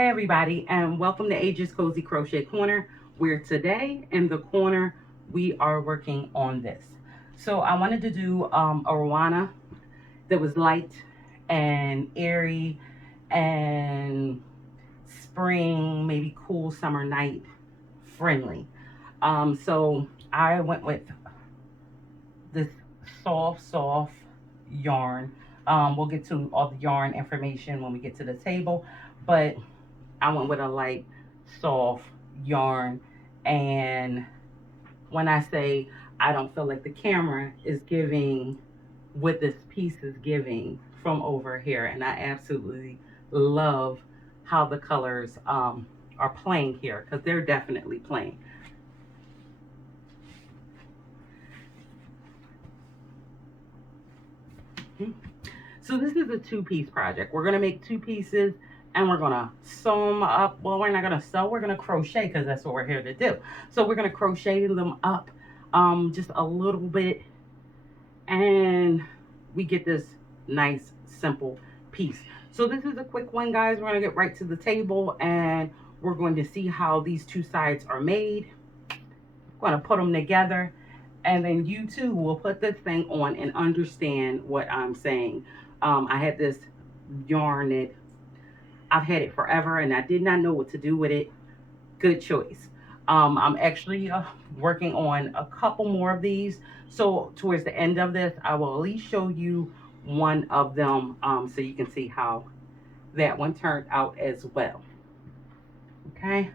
Hey everybody, and welcome to Ages Cozy Crochet Corner, where today in the corner we are working on this. So I wanted to do a Rwana that was light and airy and spring, maybe cool summer night friendly. So I went with this soft yarn. We'll get to all the yarn information when we get to the table, but I went with a light, soft yarn. And when I say I don't feel like the camera is giving what this piece is giving from over here, and I absolutely love how the colors are playing here because they're definitely playing. So this is a two-piece project. We're gonna make two pieces and we're gonna sew them up. Well, we're not gonna sew, we're gonna crochet because that's what we're here to do. So we're gonna crochet them up just a little bit and we get this nice simple piece. So this is a quick one, guys. We're gonna get right to the table and we're going to see how these two sides are made. We're gonna put them together and then you too will put this thing on and understand what I'm saying. I had this yarn that I've had it forever and I did not know what to do with it. Good choice. I'm actually working on a couple more of these. So towards the end of this, I will at least show you one of them so you can see how that one turned out as well. Okay.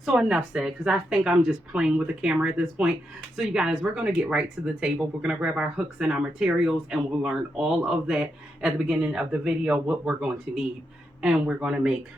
So enough said, because I think I'm just playing with the camera at this point. So you guys, we're going to get right to the table. We're going to grab our hooks and our materials, and we'll learn all of that at the beginning of the video, what we're going to need. And we're going to make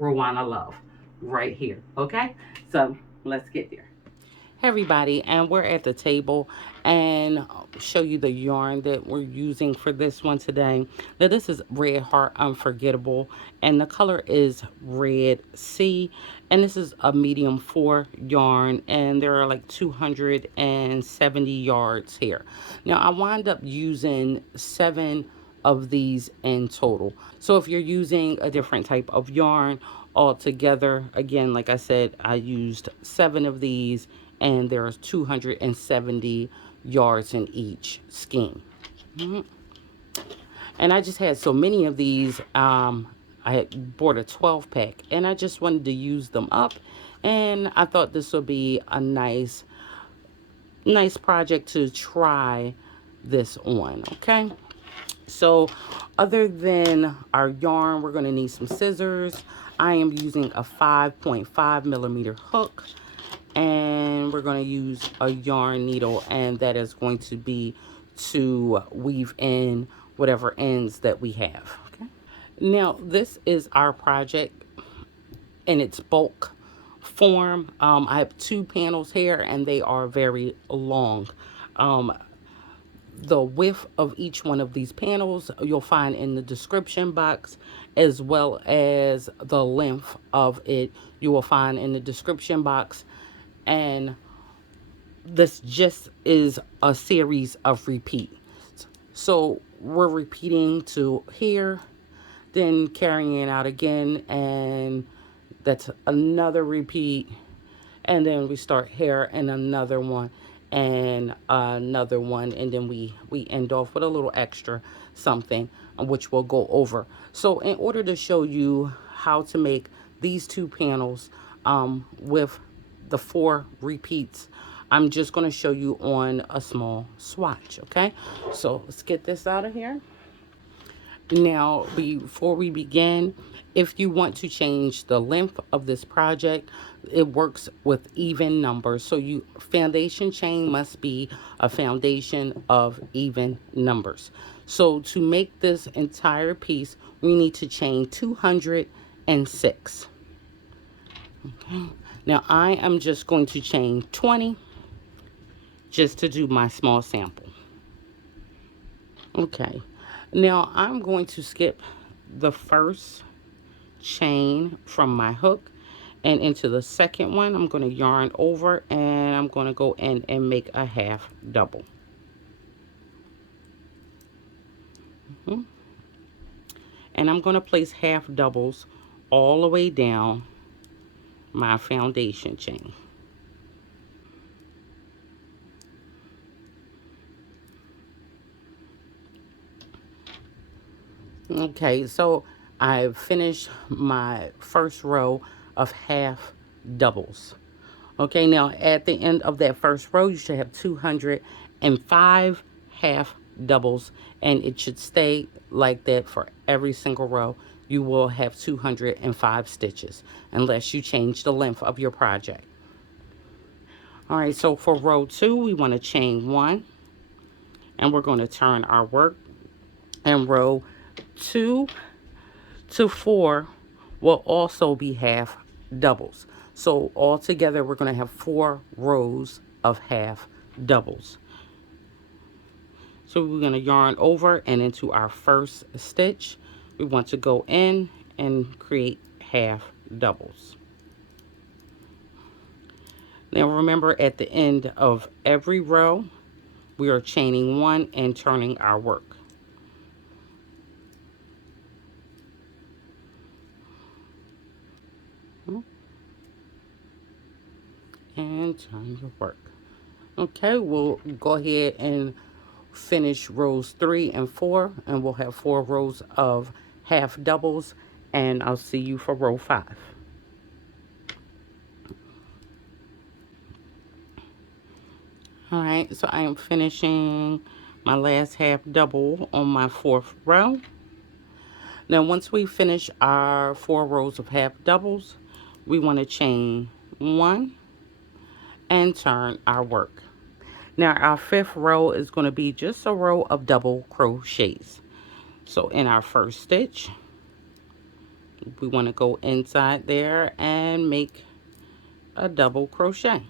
Rwana Love right here. Okay? So let's get there. Hey everybody, and we're at the table and show you the yarn that we're using for this one today. Now this is Red Heart Unforgettable and the color is Red Sea, and this is a medium 4 yarn and there are like 270 yards here. Now I wind up using 7 of these in total. So if you're using a different type of yarn altogether, again, like I said, I used 7 of these and there's 270 yards in each skein. Mhm. And I just had so many of these. I had bought a 12 pack and I just wanted to use them up. And I thought this would be a nice project to try this on. Okay. So other than our yarn, we're going to need some scissors. I am using a 5.5 millimeter hook and we're going to use a yarn needle, and that is going to be to weave in whatever ends that we have. Okay. Now this is our project in its bulk form. I have 2 panels here and they are very long. Um, the width of each one of these panels you'll find in the description box, as well as the length of it you will find in the description box. And this just is a series of repeats. So we're repeating to here, then carrying it out again, and that's another repeat. And then we start here and another one and another one, and then we end off with a little extra something which we'll go over. So in order to show you how to make these 2 panels with the 4 repeats, I'm just going to show you on a small swatch. Okay, so let's get this out of here. Now, before we begin, if you want to change the length of this project, it works with even numbers. So foundation chain must be a foundation of even numbers. So to make this entire piece, we need to chain 206. Okay. Now I am just going to chain 20 just to do my small sample. Okay. Now I'm going to skip the first chain from my hook and into the second one. I'm going to yarn over and I'm going to go in and make a half double. And I'm going to place half doubles all the way down my foundation chain. Okay, so I've finished my first row of half doubles. Okay, now at the end of that first row, you should have 205 half doubles, and it should stay like that for every single row. You will have 205 stitches unless you change the length of your project. All right, so for row 2, we want to chain 1, and we're going to turn our work, and row 2 to 4 will also be half doubles. So altogether, we're going to have 4 rows of half doubles. So we're going to yarn over and into our first stitch. We want to go in and create half doubles. Now remember, at the end of every row, we are chaining 1 and turning our work. And turn your work. Okay, we'll go ahead and finish rows 3 and 4, and we'll have 4 rows of half doubles, and I'll see you for row 5. All right, so I am finishing my last half double on my 4th row. Now once we finish our 4 rows of half doubles, we want to chain 1 and turn our work. Now our 5th row is going to be just a row of double crochets. So in our first stitch, we want to go inside there and make a double crochet.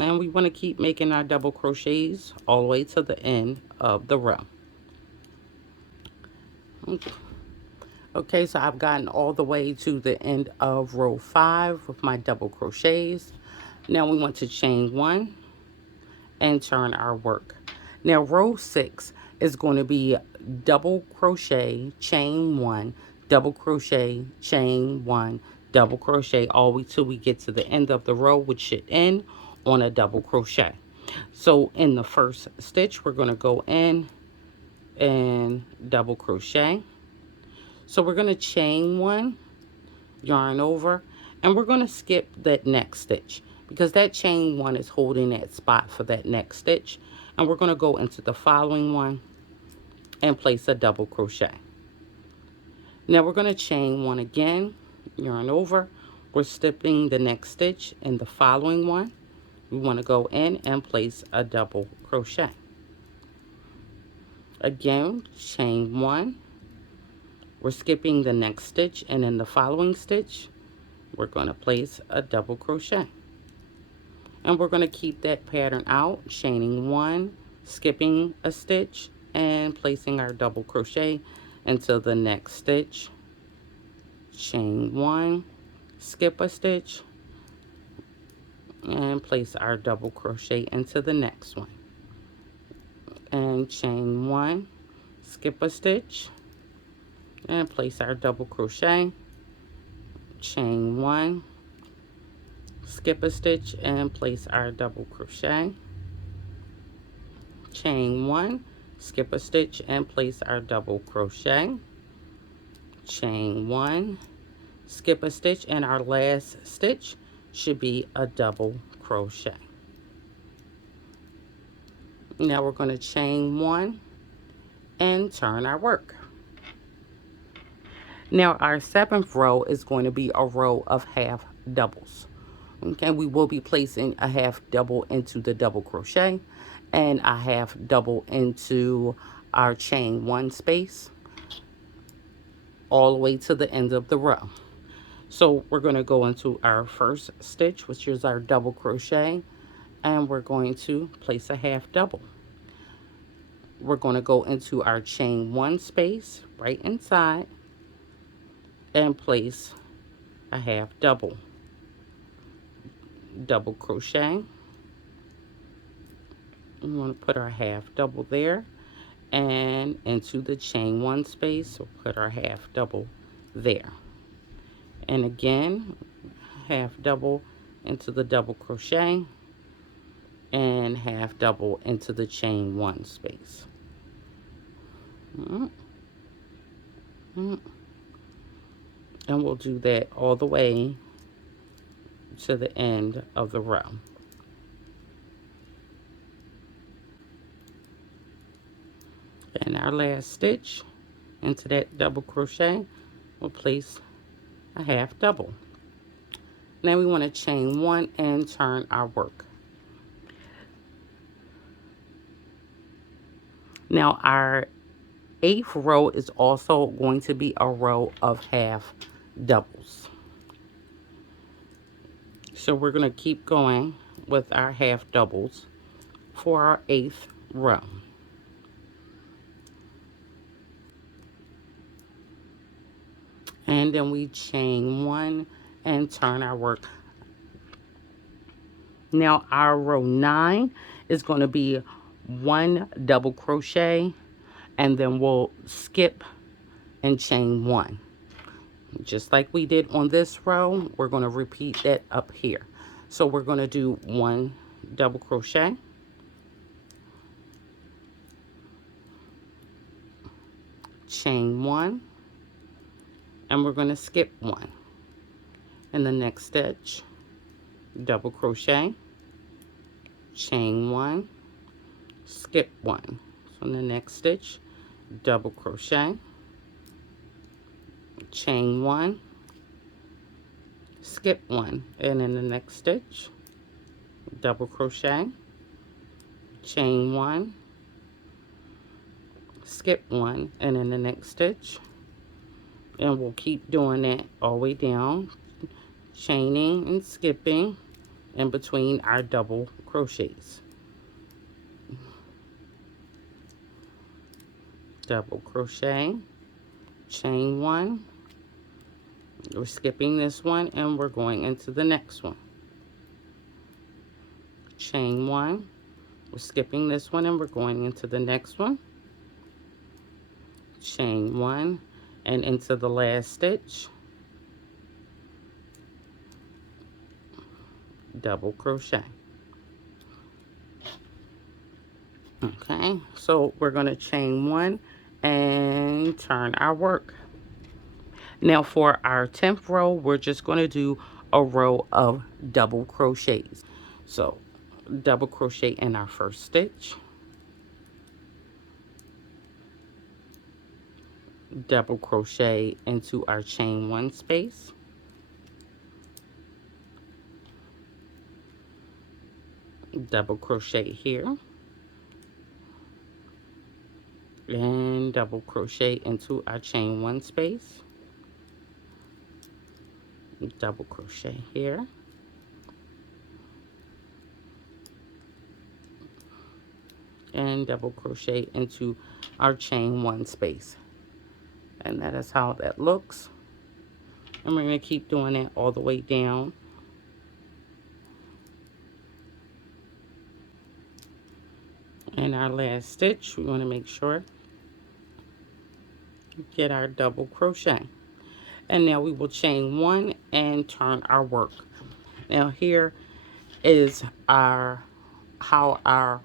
And we want to keep making our double crochets all the way to the end of the row. Okay, so I've gotten all the way to the end of row 5 with my double crochets. Now we want to chain 1 and turn our work. Now row 6 is going to be double crochet, chain 1, double crochet, chain 1, double crochet, all the way till we get to the end of the row, which should end on a double crochet. So in the first stitch, we're going to go in and double crochet. So we're going to chain 1, yarn over, and we're going to skip that next stitch because that chain 1 is holding that spot for that next stitch. And we're going to go into the following one and place a double crochet. Now we're going to chain 1 again, yarn over. We're skipping the next stitch in the following one. We want to go in and place a double crochet. Again, chain 1. We're skipping the next stitch, and in the following stitch, we're going to place a double crochet. And we're going to keep that pattern out, chaining 1, skipping a stitch, and placing our double crochet into the next stitch. Chain 1, skip a stitch, and place our double crochet into the next one. And chain 1, skip a stitch, and place our double crochet, chain 1, skip a stitch, and place our double crochet, chain 1, skip a stitch, and place our double crochet, chain 1, skip a stitch, and our last stitch should be a double crochet. Now we're going to chain 1 and turn our work. Now our 7th row is going to be a row of half doubles. Okay, we will be placing a half double into the double crochet and a half double into our chain 1 space all the way to the end of the row. So we're going to go into our first stitch, which is our double crochet, and we're going to place a half double. We're going to go into our chain 1 space right inside and place a half double. Double crochet. We want to put our half double there, and into the chain one space. So put our half double there. And again, half double into the double crochet and half double into the chain one space. And we'll do that all the way to the end of the row. And our last stitch into that double crochet, we'll place a half double. Now we want to chain one and turn our work. Now our 8th row is also going to be a row of half doubles. So we're going to keep going with our half doubles for our 8th row. And then we chain one and turn our work. Now our row 9 is going to be 1 double crochet, and then we'll skip and chain 1. Just like we did on this row, we're going to repeat that up here. So we're going to do 1 double crochet, chain 1, and we're going to skip 1. In the next stitch, double crochet, chain 1, skip 1. So in the next stitch, double crochet, chain 1, skip 1, and in the next stitch, double crochet, chain 1, skip 1, and in the next stitch, and we'll keep doing that all the way down, chaining and skipping in between our double crochets. Double crochet, chain 1, we're skipping this one and we're going into the next one. Chain 1, we're skipping this one and we're going into the next one. Chain 1 and into the last stitch, double crochet. Okay, so we're going to chain 1 and turn our work. Now for our 10th row, we're just going to do a row of double crochets. So double crochet in our first stitch, double crochet into our chain 1 space, double crochet here, and double crochet into our chain 1 space, double crochet here, and double crochet into our chain 1 space. And that is how that looks. And we're going to keep doing that all the way down. And our last stitch, we want to make sure we get our double crochet. And now we will chain 1 and turn our work. Now here is how our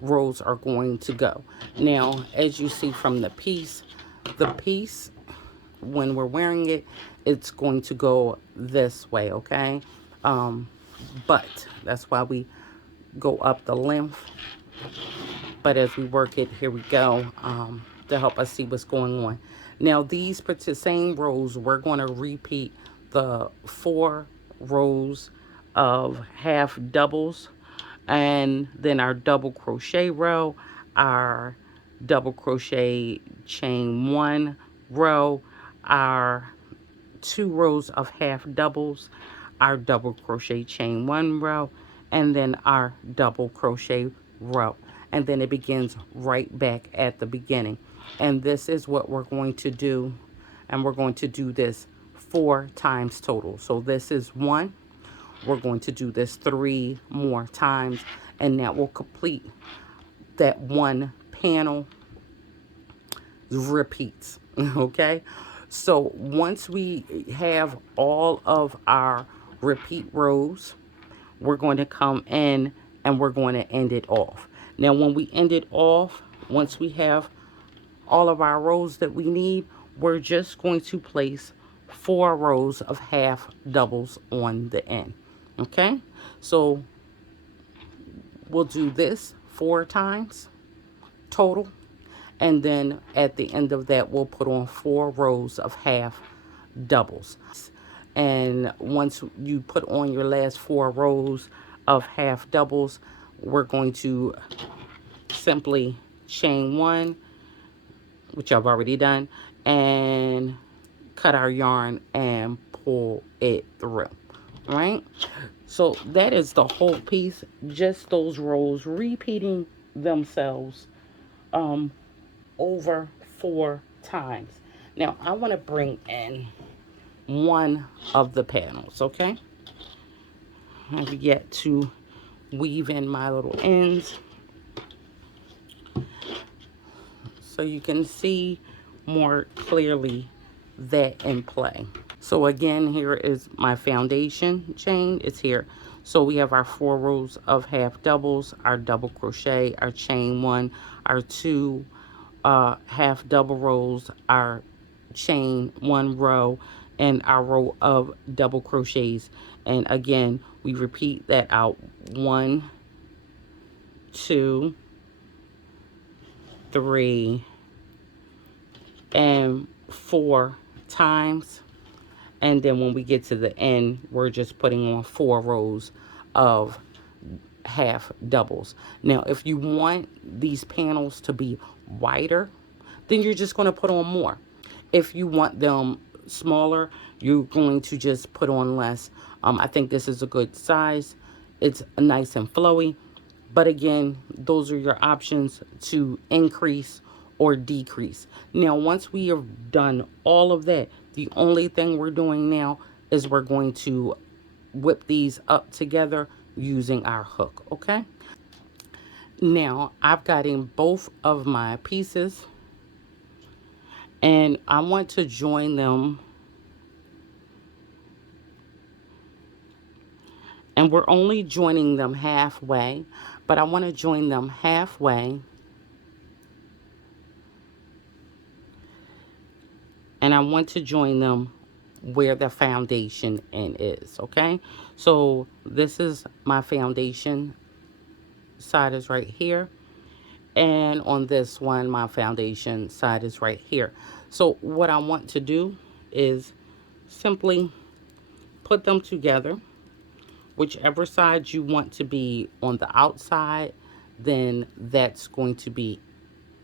rows are going to go. Now, as you see from the piece, when we're wearing it, it's going to go this way, okay? But that's why we go up the length. But as we work it, here we go, to help us see what's going on. Now these same rows, we're going to repeat the 4 rows of half doubles, and then our double crochet row, our double crochet chain 1 row, our 2 rows of half doubles, our double crochet chain 1 row, and then our double crochet row. And then it begins right back at the beginning. And this is what we're going to do. And we're going to do this 4 times total. So this is 1. We're going to do this 3 more times. And that will complete that 1 panel repeats. Okay, so once we have all of our repeat rows, we're going to come in and we're going to end it off. Now when we end it off, once we have all of our rows that we need, we're just going to place 4 rows of half doubles on the end. Okay, so we'll do this 4 times total, and then at the end of that we'll put on 4 rows of half doubles. And once you put on your last 4 rows of half doubles, we're going to simply chain 1, which I've already done, and cut our yarn and pull it through. All right, so that is the whole piece, just those rows repeating themselves um over 4 times. Now I want to bring in one of the panels. Okay, I've yet to weave in my little ends so you can see more clearly that in play. So again, here is my foundation chain. It's here. So we have our 4 rows of half doubles, our double crochet, our chain 1, our 2 half double rows, our chain 1 row, and our row of double crochets. And again, we repeat that out 1, 2, 3, and 4 times. And then when we get to the end, we're just putting on 4 rows of half doubles. Now if you want these panels to be wider, then you're just going to put on more. If you want them smaller, you're going to just put on less. I think this is a good size. It's nice and flowy. But again, those are your options to increase or decrease. Now, once we have done all of that, the only thing we're doing now is we're going to whip these up together using our hook. Okay, now I've got in both of my pieces and I want to join them, and we're only joining them halfway, but I want to join them halfway, and I want to join them where the foundation end is. Okay, so this is my foundation side is right here, and on this one my foundation side is right here. So what I want to do is simply put them together. Whichever side you want to be on the outside, then that's going to be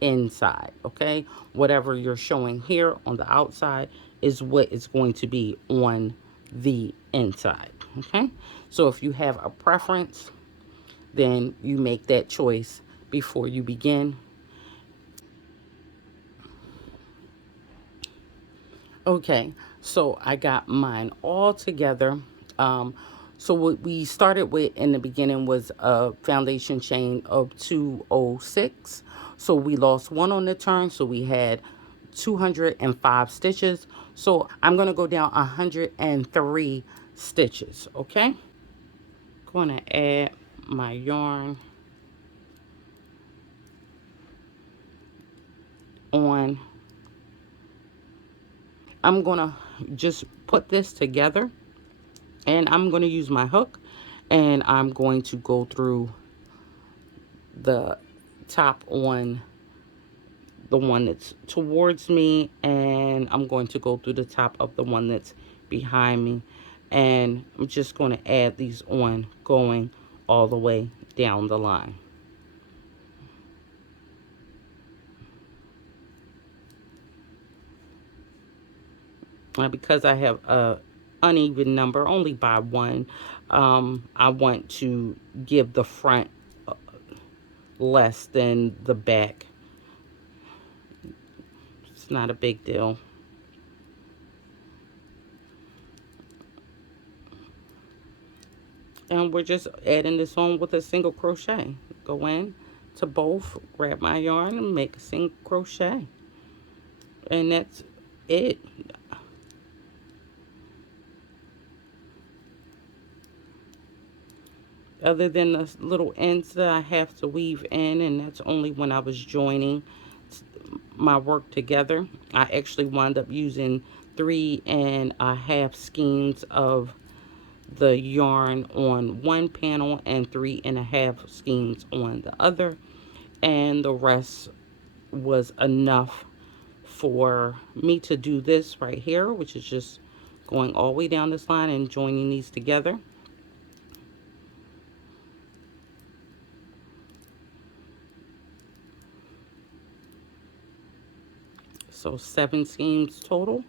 inside. Okay, whatever you're showing here on the outside is what is going to be on the inside. Okay, so if you have a preference, then you make that choice before you begin. Okay, so I got mine all together. So what we started with in the beginning was a foundation chain of 206. So we lost one on the turn, so we had 205 stitches. So I'm going to go down 103 stitches. Okay, going to add my yarn on. I'm going to just put this together, and I'm going to use my hook, and I'm going to go through the top on the one that's towards me, and I'm going to go through the top of the one that's behind me, and I'm just going to add these on, going all the way down the line. Because I have a uneven number only by 1, I want to give the front less than the back. It's not a big deal. And we're just adding this on with a single crochet. Go in to both, grab my yarn and make a single crochet. And that's it. Other than the little ends that I have to weave in, and that's only when I was joining my work together. I actually wound up using 3.5 skeins of the yarn on one panel and 3.5 skeins on the other, and the rest was enough for me to do this right here, which is just going all the way down this line and joining these together. So 7 skeins total.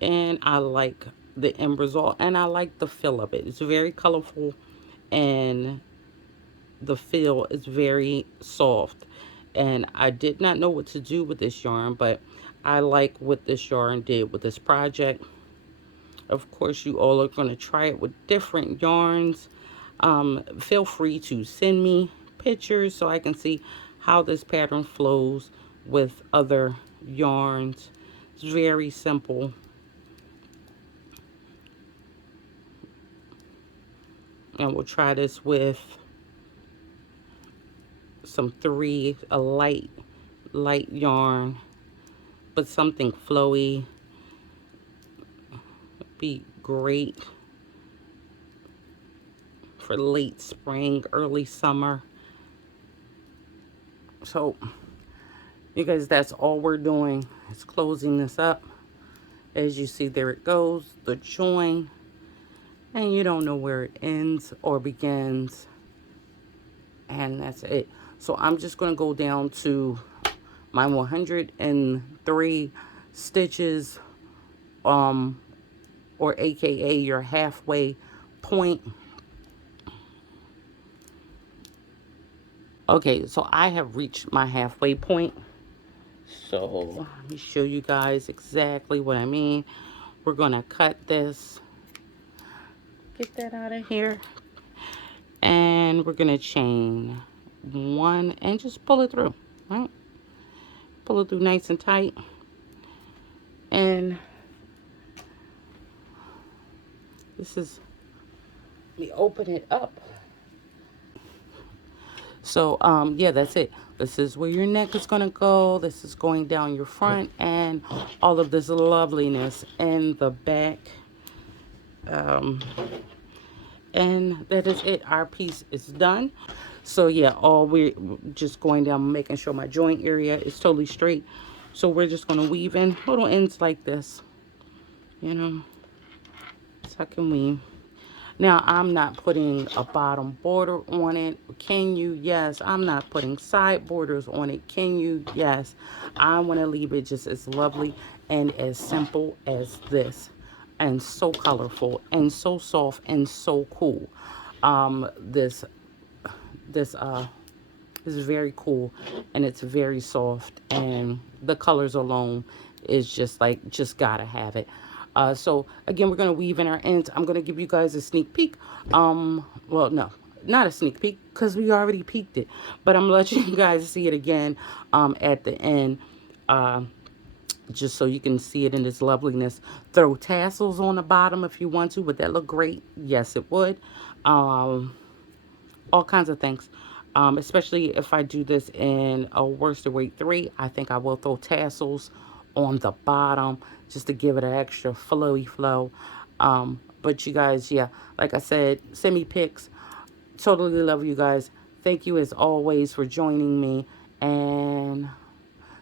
And I like the end result, and I like the feel of it. It's very colorful, and the feel is very soft. And I did not know what to do with this yarn, but I like what this yarn did with this project. Of course, you all are going to try it with different yarns. Feel free to send me pictures so I can see how this pattern flows with other yarns. It's very simple. And we'll try this with some a light yarn, but something flowy. Be great for late spring, early summer. So you guys, that's all we're doing. It's closing this up. As you see, there it goes, the join, and you don't know where it ends or begins, and that's it. So I'm just going to go down to my 103 stitches, or AKA your halfway point. Okay, so I have reached my halfway point. So let me show you guys exactly what I mean. We're gonna cut this, get that out of here, and we're gonna chain one and just pull it through, right? Pull it through nice and tight. And this is, let me open it up. So yeah, that's it. This is where your neck is gonna go. This is going down your front, and all of this loveliness in the back. And that is it. Our piece is done. So yeah, all we're just going down, making sure my joint area is totally straight. So we're just gonna weave in little ends like this, you know, tuck and weave. Now, I'm not putting a bottom border on it. Can you? Yes. I'm not putting side borders on it. Can you? Yes. I want to leave it just as lovely and as simple as this. And so colorful and so soft and so cool. This is very cool, and it's very soft, and the colors alone is just like, just gotta have it. So again, we're gonna weave in our ends. I'm gonna give you guys a sneak peek. Well, no, not a sneak peek, because we already peeked it, but I'm gonna let you guys see it again at the end, just so you can see it in its loveliness. Throw tassels on the bottom if you want to. Would that look great? Yes, it would. All kinds of things. Especially if I do this in a worsted weight 3, I think I will throw tassels on the bottom just to give it an extra flowy flow. But you guys, yeah, like I said, send me pics. Totally love you guys. Thank you as always for joining me, and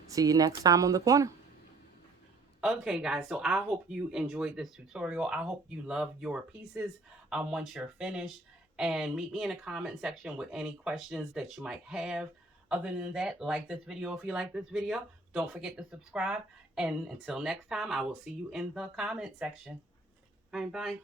see you next time on the corner. Okay, guys, so I hope you enjoyed this tutorial. I hope you love your pieces once you're finished. And meet me in the comment section with any questions that you might have. Other than that, like this video if you like this video. Don't forget to subscribe. And until next time, I will see you in the comment section. All right, bye.